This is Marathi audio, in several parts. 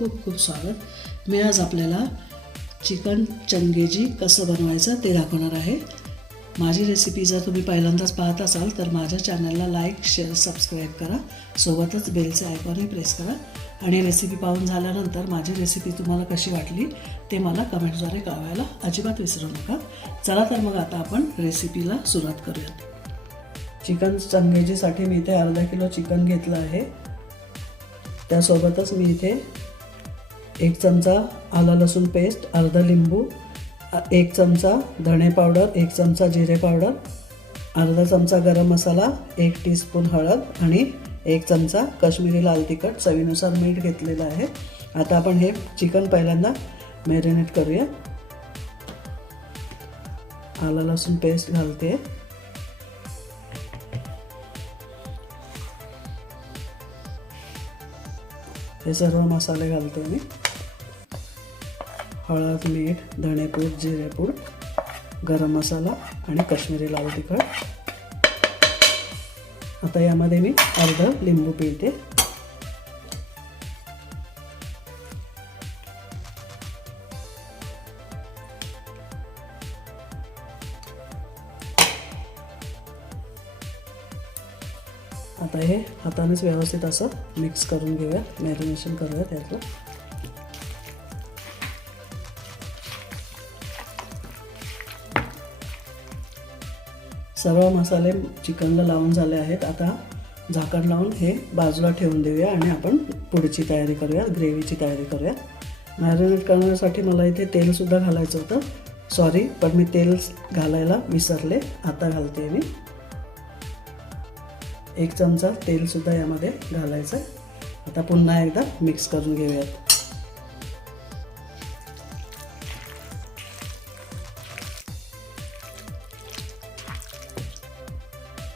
खूप खूप स्वागत. मी आज आपल्याला चिकन चंगेजी कसं बनवायचं ते दाखवणार आहे. माझी रेसिपी जर तुम्ही पहिल्यांदाच पाहत असाल तर माझ्या चॅनलला लाईक शेअर सबस्क्राईब करा. सोबतच बेलचं आयकॉनही प्रेस करा. आणि रेसिपी पाहून झाल्यानंतर माझी रेसिपी तुम्हाला कशी वाटली ते मला कमेंटद्वारे कळवायला अजिबात विसरू नका. चला तर मग आता आपण रेसिपीला सुरुवात करूयात. चिकन चंगेजीसाठी मी इथे अर्धा किलो चिकन घेतलं आहे. त्यासोबतच मी इथे एक चमचा आला लसूण पेस्ट अर्धा लिंबू एक चमचा धणे पावडर एक चमचा जिरे पावडर अर्धा चमचा गरम मसाला एक टीस्पून हळद आणि एक चमचा काश्मीरी लाल तिखट चवीनुसार मीठ घेतलेलं आहे. आता आपण हे चिकन पहिल्यांदा मॅरिनेट करूया. आला लसूण पेस्ट घालते. हे सर्व मसाले घालते मी. हळद मीठ धणेपूड जिरेपूड गरम मसाला आणि काश्मीरी लाल तिखट. आता यामध्ये मी अर्ध लिंबू पिळते. आता हे हातानेच व्यवस्थित असं मिक्स करून घेऊया. मॅरिनेशन करूया त्यातलं सर्व मसाले चिकनला लावून झाले आहेत. आता झाकण लावून हे बाजूला ठेवून देऊया आणि आपण पुढची तयारी करूया ग्रेव्हीची तयारी करूया. मॅरिनेट करण्यासाठी मला इथे तेलसुद्धा घालायचं होतं. सॉरी पण मी तेल घालायला विसरले. आता घालते मी. एक चमचा तेलसुद्धा यामध्ये घालायचं आता पुन्हा एकदा मिक्स करून घेऊयात.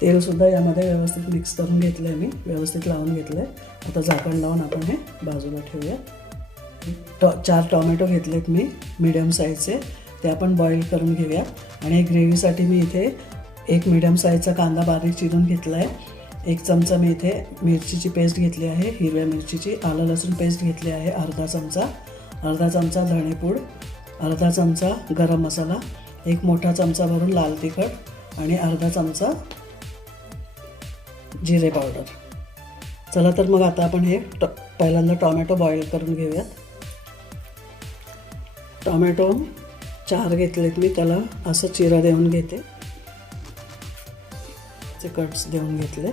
तेलसुद्धा यामध्ये व्यवस्थित मिक्स करून घेतलं आहे मी. व्यवस्थित लावून घेतलं आहे आता झाकण लावून आपण हे बाजूला ठेवूया. टॉ चार टॉमॅटो घेतलेत मी मिडियम साईजचे ते आपण बॉईल करून घेऊया. आणि ग्रेव्हीसाठी मी इथे एक मिडियम साईजचा कांदा बारीक चिरून घेतला आहे एक चमचा मी इथे मिरचीची पेस्ट घेतली आहे. हिरव्या मिरचीची आलं लसूण पेस्ट घेतली आहे. अर्धा चमचा. अर्धा चमचा धणेपूड अर्धा चमचा गरम मसाला. एक मोठा चमचा भरून लाल तिखट. आणि अर्धा चमचा जिरे पावडर. चला तर मग आता आपण हे ट पहिल्यांदा टॉमॅटो बॉईल करून घेऊयात. टॉमॅटो चार घेतलेत मी त्याला असं चिरा देऊन घेते. चे कट्स देऊन घेतले.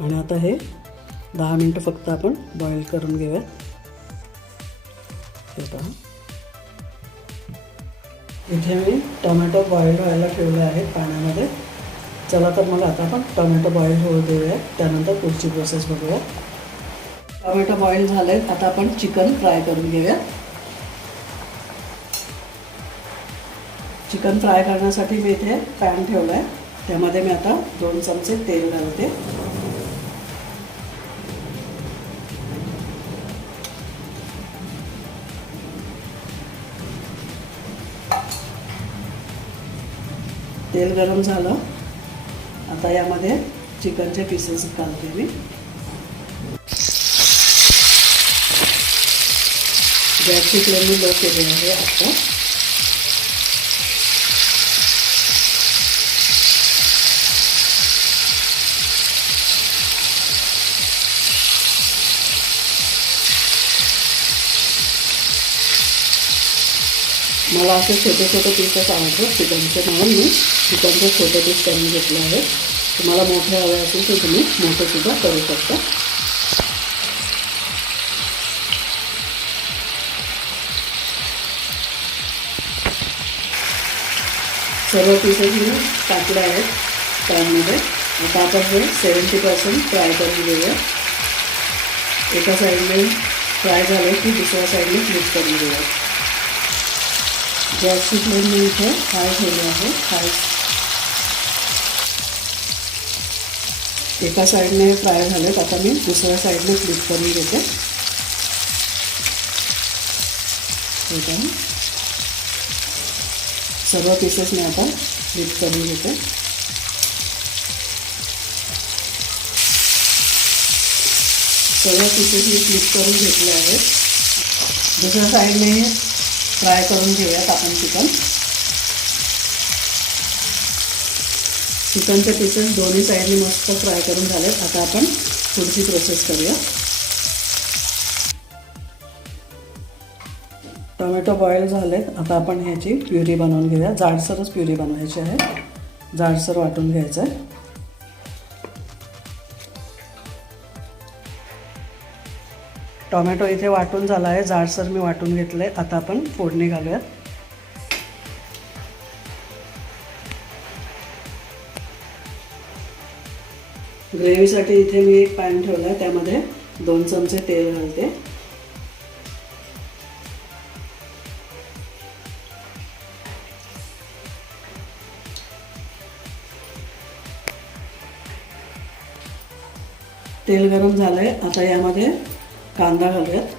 आणि आता हे दहा मिनटं फक्त आपण बॉईल करून घेऊयात. हे पहा. इथे मी टोमॅटो बॉईल व्हायला ठेवले आहेत पाण्यामध्ये. चला तर मग आता आपण टोमॅटो बॉईल होऊ देऊया. त्यानंतर पुढची प्रोसेस बघूया. टोमॅटो बॉईल झाले आता आपण चिकन फ्राय करून घेऊया. चिकन फ्राय करण्यासाठी मी इथे पॅन ठेवला आहे त्यामध्ये मी आता दोन चमचे तेल घालते. तेल गरम झालं. आता यामध्ये चिकनचे पीसेस घालते मी. गॅसची फ्लेम मी लो केली आहे आता. मला असे छोटे छोटे पीसेस आवडतात. चिकनचे म्हणून मी चिकनचे छोटे पीस करून घेतले आहेत. तुम्हाला मोठे हवे असेल तर तुम्ही मोठे सुद्धा करू शकता. सर्व पीसेस मी टाकले आहेत त्यामध्ये. आता आपण हे सेवन्टी पर्सेंट फ्राय करून घेऊया. एका साईडने फ्राय झाले की दुसऱ्या साईडने फ्लिप करून घेऊया. गॅसची फ्लेम मी इथे हाय ठेवली आहे हाय एका साईडने फ्राय झालेत आता मी दुसऱ्या साईडने फ्लिप करून घेते. सर्व पीसेस मी आता फ्लिप करून घेते. सर्व पीसेस मी फ्लिप करून घेतले आहेत. दुसऱ्या साईडने फ्राय करून घेऊयात आपण चिकन. चिकनचे पीसेस दोन्ही साईडने मस्त फ्राय करून झालेत. आता आपण पुढची प्रोसेस करूया. टोमॅटो बॉईल झालेत. आता आपण ह्याची प्युरी बनवून घेऊया. जाडसरच प्युरी बनवायची आहे. जाडसर वाटून घ्यायचं आहे टोमॅटो इथे वाटून झाला आहे. जाडसर मी वाटून घेतलं आहे आता आपण फोडणी घालूयात. ग्रेव्हीसाठी इथे मी एक पॅन ठेवला आहे त्यामध्ये दोन चमचे तेल घालते. तेल गरम झालंय. आता यामध्ये कांदा घालूयात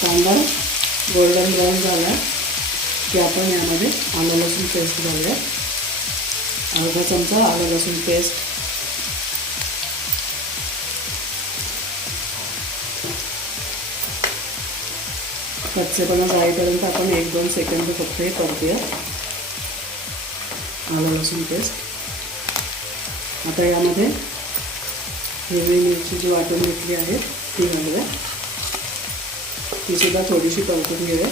कांदा गोल्डन ब्राऊन झाला की आपण यामध्ये आलं लसूण पेस्ट घालूया अर्धा चमचा आलं लसूण पेस्ट कच्चेपणा जाईपर्यंत आपण एक दोन सेकंद फक्त हे करतोया. आलं लसूण पेस्ट आता यामध्ये हिरवी मिरची जी वाटून घेतली आहे ती घालूया. तीसुद्धा थोडीशी परतून घेऊया.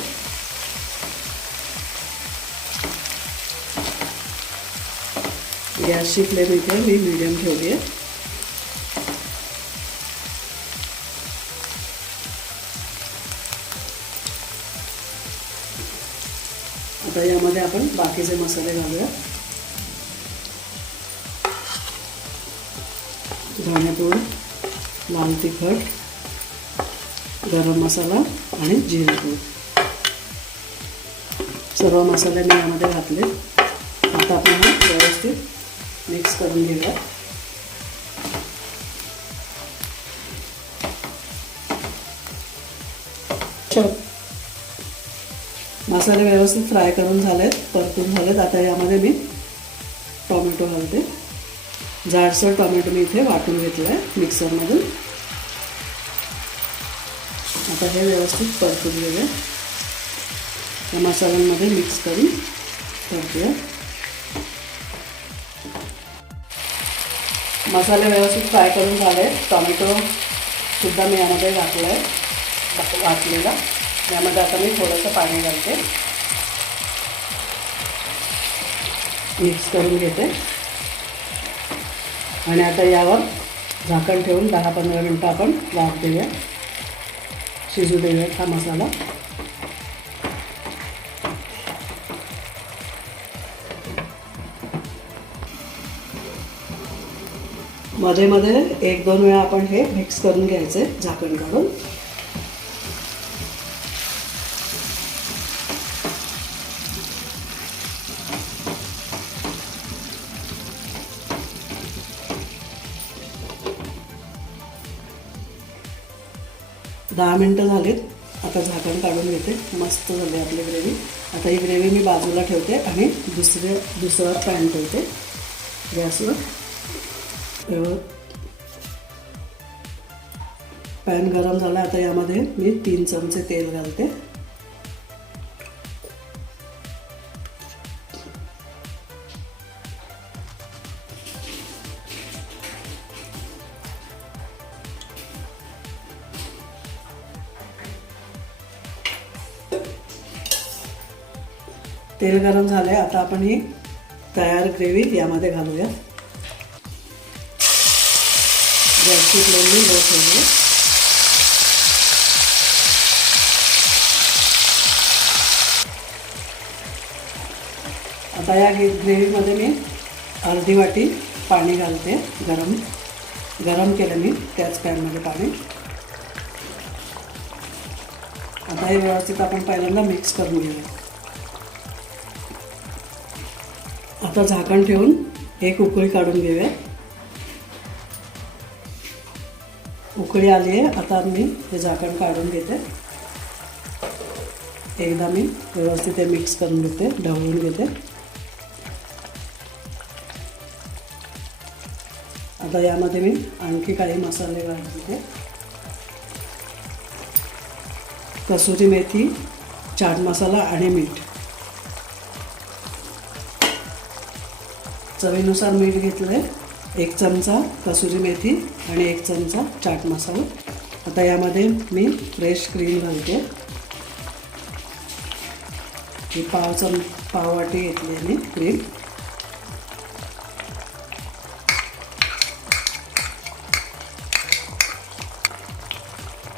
गॅसची फ्लेम इथे मी मीडियम ठेवली आहे आता यामध्ये आपण बाकीचे मसाले घालूया. धणेपूड लाल तिखट गरम मसाला आणि जिरेपूड सर्व मसाले मी यामध्ये घातले. आता आपण हे व्यवस्थित मिक्स करून घेऊया. चल. मसाले व्यवस्थित फ्राय करून झालेत परतून झालेत. आता यामध्ये मी टॉमॅटो घालते. जाडसर टॉमॅटो मी इथे वाटून घेतलं आहे मिक्सरमधून. आता हे व्यवस्थित परतून गेले या मसाल्यांमध्ये मिक्स करून परतूया मसाले व्यवस्थित फ्राय करून झाले टॉमॅटो सुद्धा मी यामध्ये घातलं आहे वाटलेला. यामध्ये आता मी थोडंसं पाणी घालते. मिक्स करून घेते. आणि आता यावर झाकण ठेवून दहा पंधरा मिनटं आपण वाफ देऊया. शिजू देऊया हा मसाला. मध्ये मध्ये एक दोन वेळा आपण हे मिक्स करून घ्यायचे झाकण काढून. दहा मिनटं झालीत. आता झाकण काढून घेते. मस्त झाली आपली ग्रेव्ही. आता ही ग्रेव्ही मी बाजूला ठेवते आणि दुसरे दुसरा पॅन ठेवते. गॅसवर. पॅन गरम झाला. आता यामध्ये मी तीन चमचे तेल घालते. तेल गरम झाले आता आपण ही तयार ग्रेव्ही यामध्ये घालूया. गॅसची फ्लेम लो ठेवली आता या ग्रेव्हीमध्ये मी अर्धी वाटी पाणी घालते गरम. गरम केलं मी त्याच पॅनमध्ये पाणी. आता हे व्यवस्थित आपण पहिल्यांदा मिक्स करून घेऊया. आता झाकण ठेवून एक उकळी काढून घेऊया. उकळी आली आहे आता मी हे झाकण काढून घेते. एकदा मी व्यवस्थित मिक्स करून घेते ढवळून घेते. आता यामध्ये मी आणखी काही मसाले घालते कसुरी मेथी चाट मसाला आणि मीठ. चवीनुसार मीठ घेतलं आहे एक चमचा कसुरी मेथी आणि एक चमचा चाट मसाला. आता यामध्ये मी फ्रेश क्रीम घालते. ही पाव चम पाववाटी घेतली आहे मी क्रीम.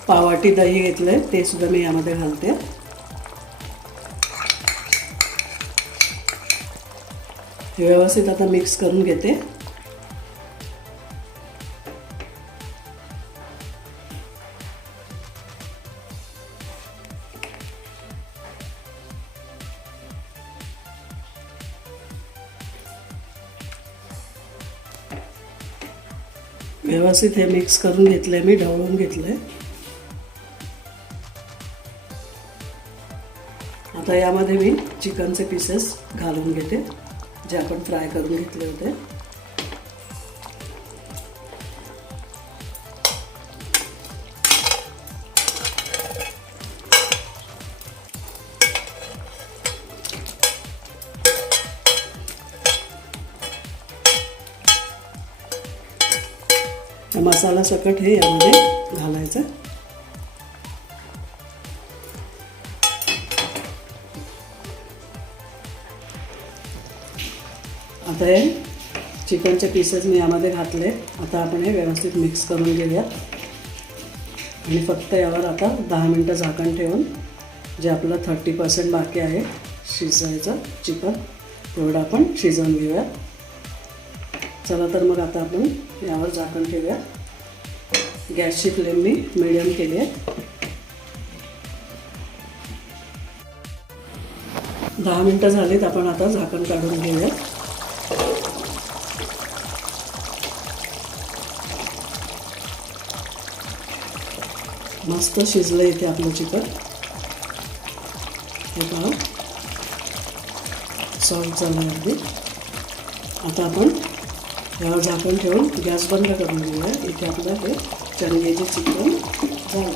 पावाटी दही घेतलं आहे ते सुद्धा मी यामध्ये घालते. हे व्यवस्थित आता मिक्स करून घेते. व्यवस्थित हे मिक्स करून घेतलंय मी ढवळून घेतलंय. आता यामध्ये मी चिकनचे पीसेस घालून घेते. जे आपण फ्राय करून घेतले होते. मसाला सकट हे यामध्ये घालायचं. आता चिकनचे पीसेस मी यामध्ये घातले. आता आपण हे व्यवस्थित मिक्स करून घेऊया. आणि फक्त यावर आता दहा मिनटं झाकण ठेवून जे आपलं थर्टी पर्सेंट बाकी आहे शिजायचं चिकन तेवढं आपण शिजवून घेऊया. चला तर मग आता आपण यावर झाकण ठेवूया. गॅसची फ्लेम मी मिडियम केली आहे. दहा मिनटं झालीत आपण आता झाकण काढून घेऊया. मस्त शिजलं इथे आपलं चिकन. हे पहा. सॉफ्ट झालं अगदी. आता आपण यावर झाकण ठेवून गॅस बंद करून घेऊया. इथे आपलं हे चणगेचे चिकन झालं.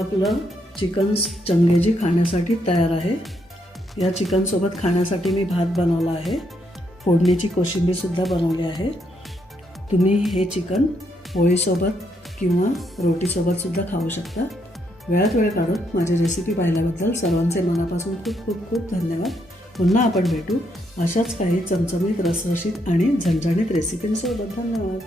आपलं चिकन चंगेजी खाण्यासाठी तयार आहे. या चिकनसोबत खाण्यासाठी मी भात बनवला आहे. फोडणीची कोशिंबीरसुद्धा बनवली आहे. तुम्ही हे चिकन पोळीसोबत किंवा रोटीसोबतसुद्धा खाऊ शकता. वेळात वेळ काढून माझी रेसिपी पाहिल्याबद्दल सर्वांचे मनापासून खूप खूप खूप धन्यवाद. पुन्हा आपण भेटू. अशाच काही चमचमीत रसरशीत आणि झणझणीत रेसिपींसोबत धन्यवाद.